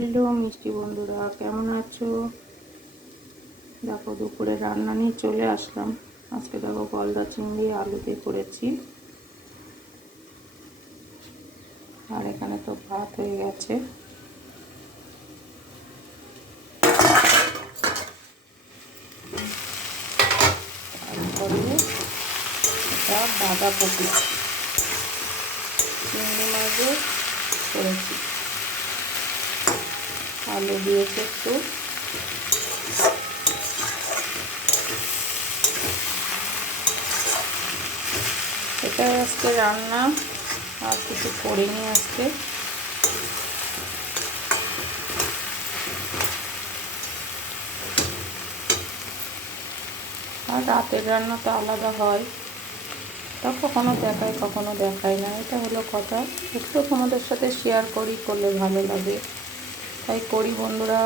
Hello মিষ্টি বন্ধুরা, কেমন আছো? দেখো দুপুরে রান্না নিয়ে চলে আসলাম। আজকে দেখো গলদা চিংড়ি আলু দিয়ে করেছি। আর এখানে তো ভাত হয়ে গেছে। তারপরে এটা বাঁধাকপি চিংড়ি মাছের করেছি, আলু দিয়েছে একটু। এটা আজকে রান্না, আর কিছু করিনি আজকে। আর রাতের রান্না তো আলাদা হয়, তা কখনো দেখায় কখনো দেখায় না, এটা হলো কথা। একটু তোমাদের সাথে শেয়ার করি, করলে ভালো লাগে, তাই করি। বন্ধুরা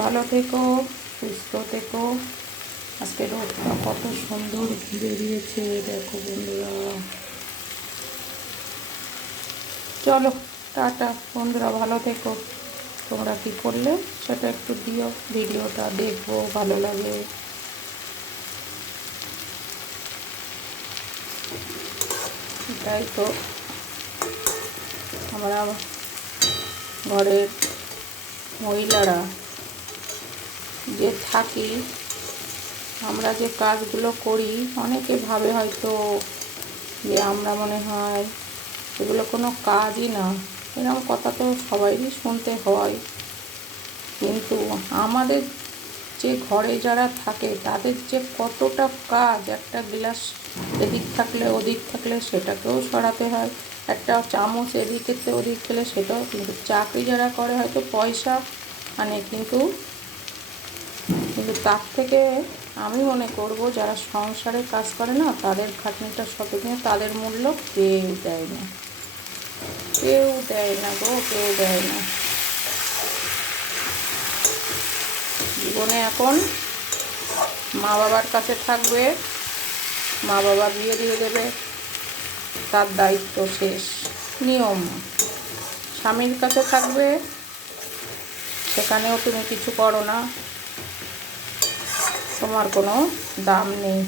ভালো থেকো, সুস্থ থেকো। আজকে রোদটা কত সুন্দর বেরিয়েছে দেখো বন্ধুরা। চলো টাটা বন্ধুরা, ভালো থেকো। তোমরা কী করলে সেটা একটু দিও, ভিডিওটা দেখবো, ভালো লাগে। এটাই তো আমরা ঘরের মহিলারা যে থাকি, আমরা যে কাজগুলো করি, অনেকে ভাবে হয়তো যে আমরা মনে হয় এগুলো কোনো কাজই না, এরকম কথা তো সবাইই শুনতে হয়। কিন্তু আমাদের যে ঘরে যারা থাকে তাদের যে কতটা কাজ, একটা গ্লাস এদিক থাকলে ওদিক থাকলে সেটাকেও সরাতে হয়, একটা চামচ এদিক থেকে ওদিক গেলে সেটাও। কিন্তু চাকরি যারা করে হয়তো পয়সা মানে, কিন্তু তার থেকে আমি মনে করব যারা সংসারে কাজ করে না, তাদের খাটনিটা শতদিনে তাদের মূল্য কেউ দেয় না, কেউ দেয় না গো, কেউ দেয় না। জীবনে এখন মা বাবার কাছে থাকবে, মা বাবা বিয়ে দিয়ে দেবে, তার দায়িত্ব শেষ, নিয়ম। স্বামীর কাছে থাকবে, সেখানেও তুমি কিছু করো না, তোমার কোনো দাম নেই।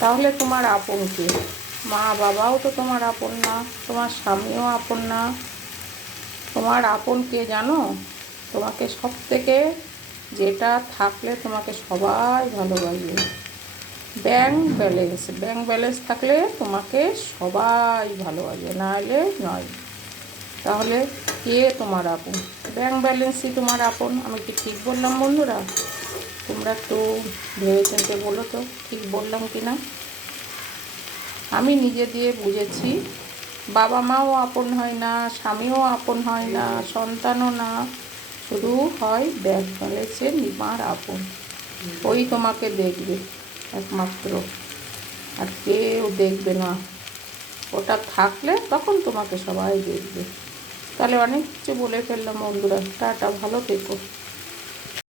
তাহলে তোমার আপন কে? মা বাবাও তো তোমার আপন না, তোমার স্বামীও আপন না। তোমার আপন কে জানো? তোমাকে সব থেকে যেটা থাকলে তোমাকে সবাই ভালোবাসবে, ব্যাংক ব্যালেন্স। ব্যাংক ব্যালেন্স থাকলে তোমাকে সবাই ভালোবাসবে, না হলে নয়। তাহলে কে তোমার আপন? ব্যাংক ব্যালেন্সই তোমার আপন। আমি কি ঠিক বললাম বন্ধুরা? তোমরা একটু ভেবে চিন্তে বলো তো, ঠিক বললাম কি না? আমি নিজে দিয়ে বুঝেছি, বাবা মাও আপন হয় না, স্বামীও আপন হয় না, সন্তানও না, শুধু হয় ব্যাংক ব্যালেন্সের নিমার আপন। ওই তোমাকে দেখবে একমাত্র, আর কেউ দেখবে না। ওটা থাকলে তখন তোমাকে সবাই দেখবে। তাহলে অনেক কিছু বলে ফেললাম বন্ধুরা, টাটা, ভালো থেকো।